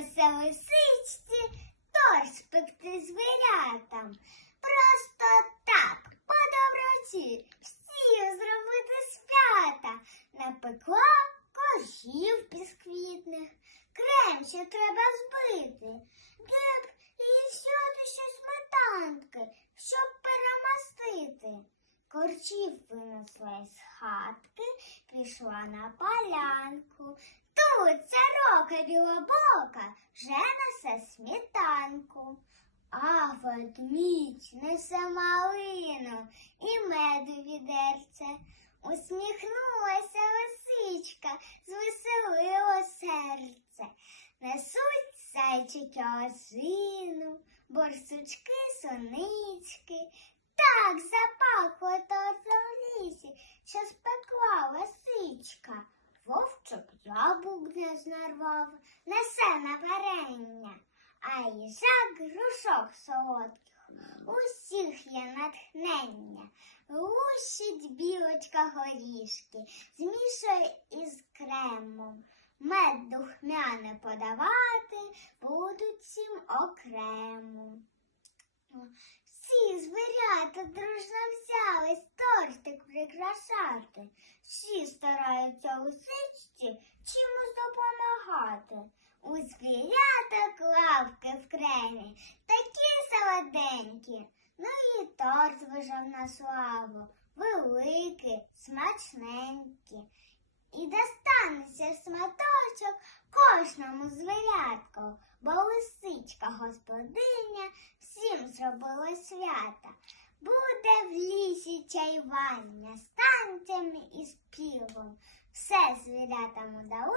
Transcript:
Вдалося лисичці торт пекти звірятам. Просто так, по доброті, всіх зробити свята. Напекла коржів бісквітних, крем ще треба збити. Де і всюди ще сметанки, щоб перемастити. Корчів винесла із хатки, пішла на полянку. Тут сорока білобока вже несе сметанку. А ведмідь несе малину і меду відерце. Усміхнулася лисичка, звеселило серце. Несуть зайчики озину, борсучки сонички. Так запахло то в лісі, що спекла лисичка. Яблук не знарвав, несе на варення, а їжак грушок солодких. Усіх є натхнення. Лущить білочка горішки, змішує із кремом. Мед духмяне подавати будуть всім окремо. Всі звірята дружно взялись тортик прикрашати. Всі стараються лисичці допомагати. У звіряток лавки в кремі, такі солоденькі. Ну і торт вижав на славу, великий, смачненький. І достанеться сматочок кожному звірятку, бо лисичка господиня всім зробила свята. Буде в лісі чаювання з танцями і співом. Все звірятам вміло.